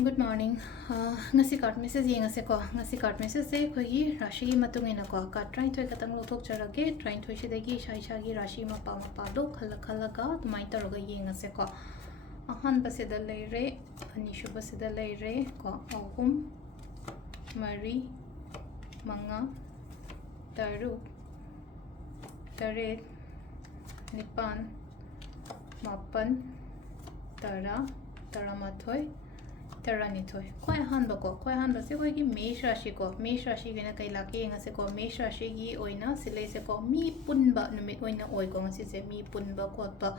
Good morning. Ngasi card message yengase ko. Ngasi card message se khoi rashi matung ina ko ka try to katang lo thok charage try to shidagi shai shagi rashi ma pa do khala ga tumai taroga yengase ko. Ahan basida leire ani shu basida leire ko ahum mari manga taru taret nipan mapan tara taramathoi Taranitoy. Quite handbako, quite handbasico, Mesha Shiko, Mesha Shigana Kailaki, and a seco, Mesha Shigi, Oina, Sileseco, me punba, Numitoina Oikon, Sise, me punba, quapa,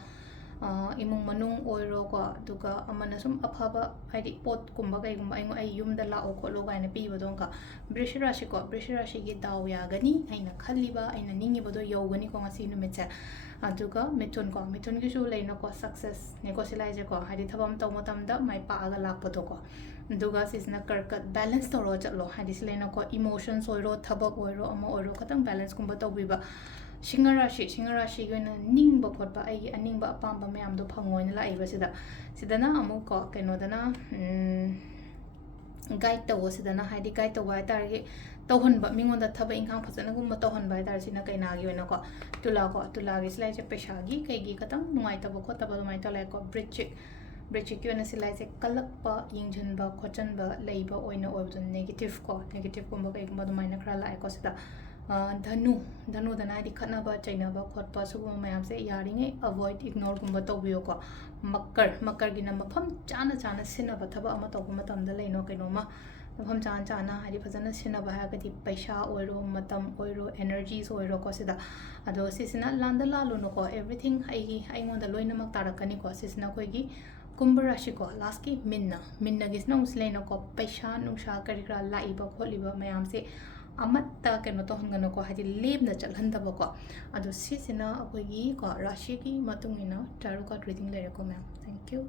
Imung Manung Oiroka, Duka, Amanasum Apaba, I did pot Kumbaga, I yum the la okologa and a pivadonka, Brishirashiko, Brishirashigi Dao Yagani, Aina Kaliba, and a Ningibodo Yogani Kongasinu Aduga mitun ko mitun gi shu leino ko success negotialize ko hadi thabam to motam da mai pa aga lak poto ko duga sisna karkat balance to ro chatlo hadi leino ko emotions oiro thabak oiro ama oiro katang balance kumba to biba shingarashi gi na ning ba khot ba ai aning ba apam ba mayam do phangoi na lai ba sida sidana amu ko keno dana guide to sidana hadi guide to wa target tauhan ba mingon da thaba ingkhang phasana gum tauhan ba dar sina kaina gi wena ko tula gi slai che pesha gi kai gi katang nungai ta ba kho ta ba mai ta lai ko bridge ki wena silai che kalak pa yingjan ba khochan ba lei ba oina ob negative kum ba kai kum ba mai na khra lai ko sida dhanu dana di khana ba chaina ba khot pa su ma mayam se yaringe avoid ignore kum ba to bio ko makkar gi na mafam chana sina ba thaba ama to kum matam da leino kaino ma mafam chana hari phajana sina ba ha gadi paisa oiro matam oiro energies oiro ko sida ado sisina landa lalu no ko everything ai ngonda loina mak tarakani ko sisina koi gi kumbarashi ko last ki minna gi sna usleino ko paisa nungsha karikra laiba kholiba mayam se amatta keno to hangano ko hadi lebna chalhanda ba ko ado sisina akoi gi ko rashi ki matungina tarot card reading le recommend thank you